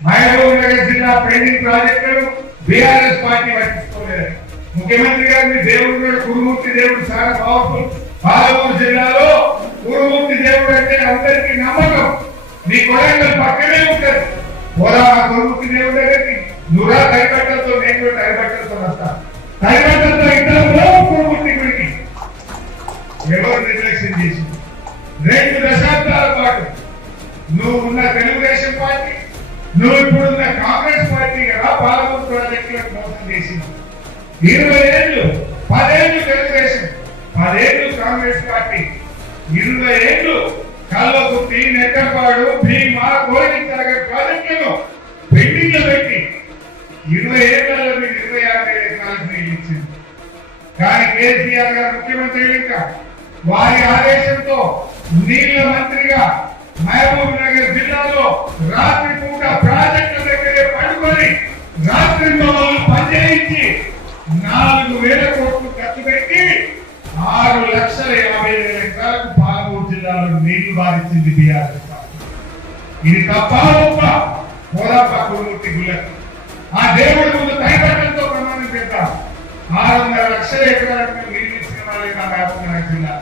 మహబూబ్నగర్ జిల్లా పెండింగ్ ప్రాజెక్టులను BRS party పట్టించుకోలేదు. ముఖ్యమంత్రి గారిని దేవుడు కూడా కురుమూర్తి దేవుడు చాలా పవర్ఫుల్ పాలమూరు జిల్లాలో కురుమూర్తి దేవుడు అంటే అందరికీ నమ్మకం. మీ కొడంగల్ పక్కనే ఉంటారు పోరా ఆ కురుమూర్తి దేవుడు దగ్గరికి నువ్వురా తరిబట్టలతో నేను కూడా తరిబట్టలతో వస్తాను తరిబట్టలతో ఇద్దరు కురుమూర్తి గుడికి. ఎవరు నిర్లక్ష్యం చేసింది? రెండు దశాబ్దాల పాటు నువ్వు ఉన్న తెలుగుదేశం పార్టీ నువ్వు ఇప్పుడున్న కాంగ్రెస్ పార్టీ కదా పాలమూరు ప్రాజెక్టులకు మోసం చేసింది. ఇరవై ఏళ్ళు పదేళ్ళు తెలుగుదేశం పదేళ్ళు కాంగ్రెస్ పార్టీ. ఇరవై ఏళ్ళు కల్లకుర్తి నెట్టపాడు భీమా గోరింతనగర్ ప్రాజెక్టులను పెండింగ్ పెట్టి. ఇరవై ఏళ్ళలో మీరు ఇరవై ఆరు వేల ఎకరాలకు నీళ్ళు ఇచ్చింది. కానీ కేసీఆర్ గారు ముఖ్యమంత్రి వారి ఆదేశంతో నీళ్ళ మహబూబ్ జిల్లాలో రాత్రి పూట ప్రాజెక్టుల దగ్గరే పడుకొని రాత్రి మమ్మల్ని పనిచేయించి నాలుగు వేల కోట్లు ఖర్చు పెట్టి ఆరు లక్షల యాభై వేల ఎకరాలకు పాలమూరు జిల్లాలో నీళ్ళు బాధించింది బీఆర్ఎస్ ఇది తప్ప ఒప్ప. పోరాప కురుమూర్తి గుళ్ళకి ఆ దేవుడి ముందు తైపట్టంతో ప్రమాణం చేద్దాం. ఆరు వందల లక్షల ఎకరాలకు నీళ్ళు ఇచ్చిన వాళ్ళే నా వ్యాపకమైన జిల్లా.